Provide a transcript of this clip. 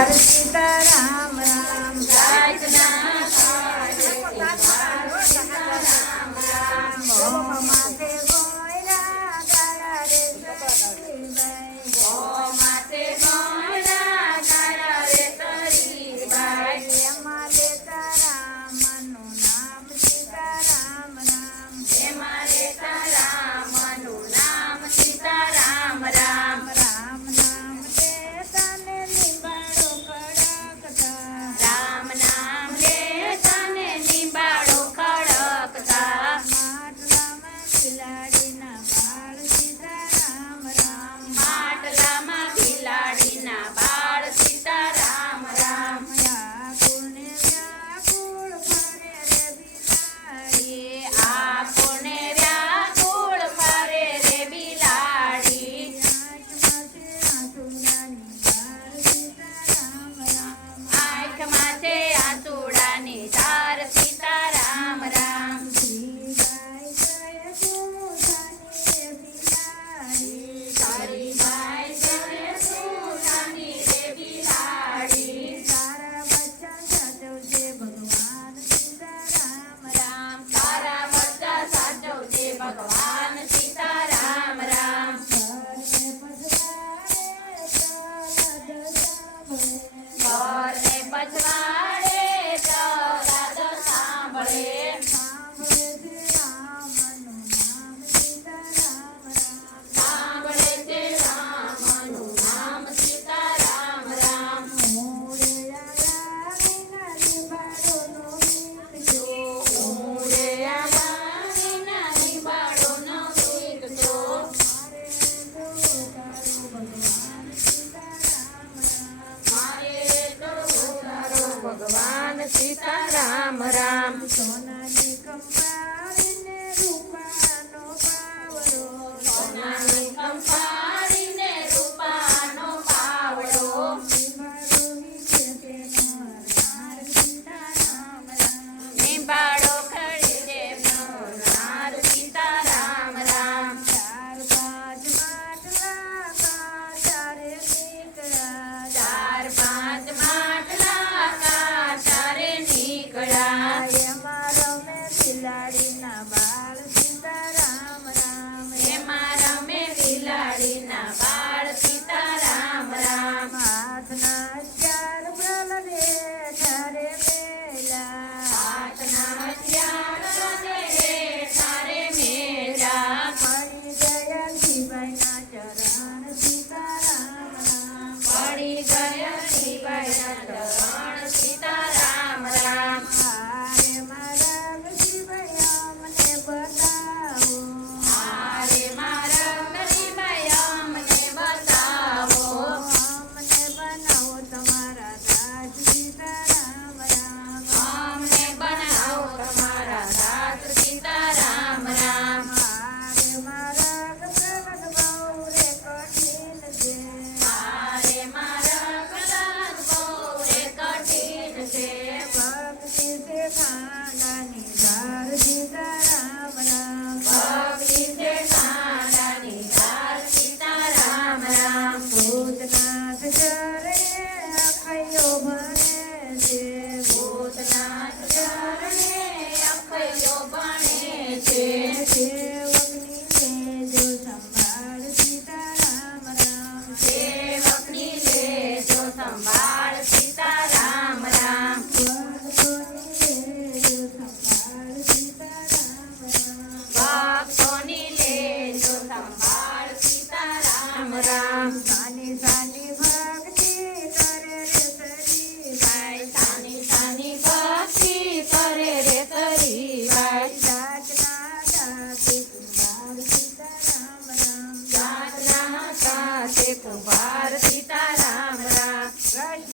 કુંભાર સીતારામ રામ રાજના કાળે કુંભાર સીતારામ રામ માથે ગોયરા ગાળા રે સરીબાઈ માથે ગોળા ગાળા રે તરીબાઈ એમાં લેતા રામનું નામ સીતારામ રામ એમાં લેતા રામનું નામ સીતારામ રામ રામ નામ તે તને નિબાડો કડકતા રામ નામ લે તને નિબાડો ખડકતા માટલામાં બિલાડીના બાળ સીતારામ રામ માટલામાં બિલાડીના બાળ સીતારામ રામ વ્યાકુળને વ્યાકુળ ફરે રે બિલાડી આપણને વ્યાકુળ ફરે રે બિલાડી આંખમાં છે આંસુડાની ધાર સીતારામ રામ આંખમાં છે આંસુડાની ધાર તારી ગાય કરે સુધાની રે બિલાડી તારા બચ્ચા સાચવજે ભગવાન સીતારામ રામ તારા બચ્ચા સાચવજે ભગવાન સીતારામ રામ ઘરને પછવાડે ચલાદ સાંભળે સાંભળે છે રામનું નામ સીતારામ રામ ઊંડે આવીના નિબાડોનો ગીત જો મારે તો તારો ભગવાન સીતારામ રામ સોનાની કંપારીને રૂપાનો પાવડો સોનાની કંપારીને રૂપાનો પાવડો નિબાડો ખરીદે નાર સીતારામ રામ ચાર પાંચ માટલા કાંઠારે નીકળ્યા એમાં રમે બિલાડીના બાળ સીતારામ હાથના ચાર પ્રલવે ઠરે મેલા પડી ગયા શિવાયના ચરણ સીતારામ રામ હારે મારા શિવાય અમને બતાવો અમને બનાવો તમારા દાસ સીતારામ રામ હારે મારા પ્રગટ બહુ રે કઠિન છે ભક્તિ છે ખાંડાની ધાર સીતારામ રામ ભૂતનાથ ચરણે અખયો ભણે છે સેવકની લેજો સંભાળ સીતારામ રામ સેવકની લેજો સંભાળ સીતારામ રામ ભક્તોની લેજો સંભાળ સીતારામ રામ સાની સાની ભક્તિ કરે રે સરીબાઈ સાની સાની ભક્તિ કરે રે તરીબાઈ જાતના જાતે કુંભાર સીતારામ રામ જાતના સાથે કુંભાર સીતારામ